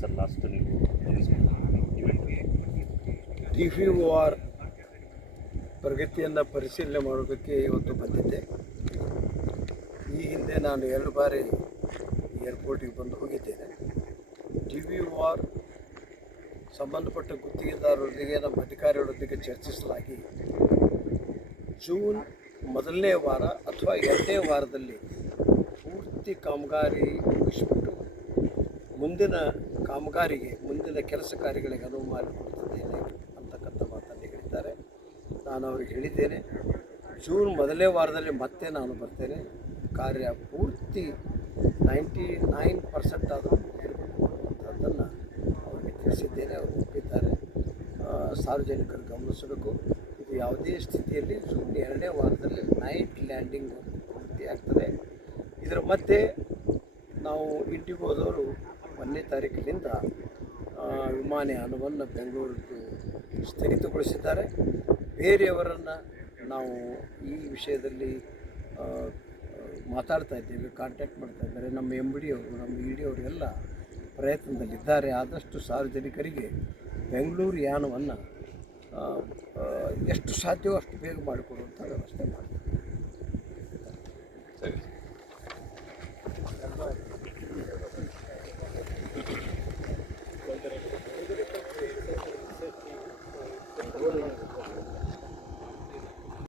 Sir last ನೀವು ಇವೆಂಟ್ಗೆ DVOR ಪ್ರಗತಿಯನ್ನು ಪರಿಶೀಲನೆ ಮಾಡೋದಕ್ಕೆ ಇವತ್ತು ಬಂದಿದ್ದೆ. ಈ ಹಿಂದೆ ನಾನು 2 ಬಾರಿ ಏರ್ಪೋರ್ಟಿಗೆ ಬಂದು ಹೋಗಿದ್ದೇನೆ. DVOR ಸಂಬಂಧಪಟ್ಟ ಗುತ್ತಿಗೆದಾರರೊಂದಿಗೆ ನಮ್ಮ ಅಧಿಕಾರಿಗಳೊಂದಿಗೆ ಚರ್ಚಿಸಲಾಗಿ ಜೂನ್ ಮೊದಲನೇ ವಾರ ಅಥವಾ 2ನೇ ವಾರದಲ್ಲಿ ಪೂರ್ತಿ ಕಾಮಗಾರಿ ಮುಗಿಸ್ಬಿಟ್ಟು ಮುಂದಿನ ಕಾಮಗಾರಿಗೆ ಮುಂದಿನ ಕೆಲಸ ಕಾರ್ಯಗಳಿಗೆ ಅನುವು ಮಾಡಿಕೊಡ್ತಿದ್ದೇನೆ ಅಂತಕ್ಕಂಥ ಮಾತನ್ನು ಹೇಳಿದ್ದಾರೆ. ನಾನು ಅವ್ರಿಗೆ ಹೇಳಿದ್ದೇನೆ, ಜೂನ್ ಮೊದಲನೇ ವಾರದಲ್ಲಿ ಮತ್ತೆ ನಾನು ಬರ್ತೇನೆ, ಕಾರ್ಯ ಪೂರ್ತಿ 99% ಆದರೂ ಮುಗಿರಬೇಕು ಅನ್ನುವಂಥದ್ದನ್ನು ಅವರಿಗೆ ತಿಳಿಸಿದ್ದೇನೆ. ಅವರು ಒಪ್ಪಿದ್ದಾರೆ. ಸಾರ್ವಜನಿಕರು ಗಮನಿಸಬೇಕು, ಇದು ಯಾವುದೇ ಸ್ಥಿತಿಯಲ್ಲಿ ಜೂನ್ 2ನೇ ವಾರದಲ್ಲಿ ನೈಟ್ ಲ್ಯಾಂಡಿಂಗ್ ಪೂರ್ತಿ ಆಗ್ತದೆ. ಇದರ ಮಧ್ಯೆ ನಾವು ಇಂಡಿಗೋದವರು 1ನೇ ತಾರೀಕಿನಿಂದ ವಿಮಾನಯಾನವನ್ನು ಬೆಂಗಳೂರಿಗೆ ಸ್ಥಗಿತಗೊಳಿಸಿದ್ದಾರೆ. ಬೇರೆಯವರನ್ನು ನಾವು ಈ ವಿಷಯದಲ್ಲಿ ಮಾತಾಡ್ತಾ ಇದ್ದೇವೆ, ಕಾಂಟ್ಯಾಕ್ಟ್ ಮಾಡ್ತಾ ಇದ್ದಾರೆ. ನಮ್ಮ MD ಅವರು, ನಮ್ಮ ED ಅವರು ಎಲ್ಲ ಪ್ರಯತ್ನದಲ್ಲಿದ್ದಾರೆ. ಆದಷ್ಟು ಸಾರ್ವಜನಿಕರಿಗೆ ಬೆಂಗಳೂರು ಯಾನವನ್ನು ಎಷ್ಟು ಸಾಧ್ಯವೋ ಅಷ್ಟು ಬೇಗ ಮಾಡಿಕೊಡುವಂಥ ವ್ಯವಸ್ಥೆ ಮಾಡ್ತಾರೆ. ಸರಿ.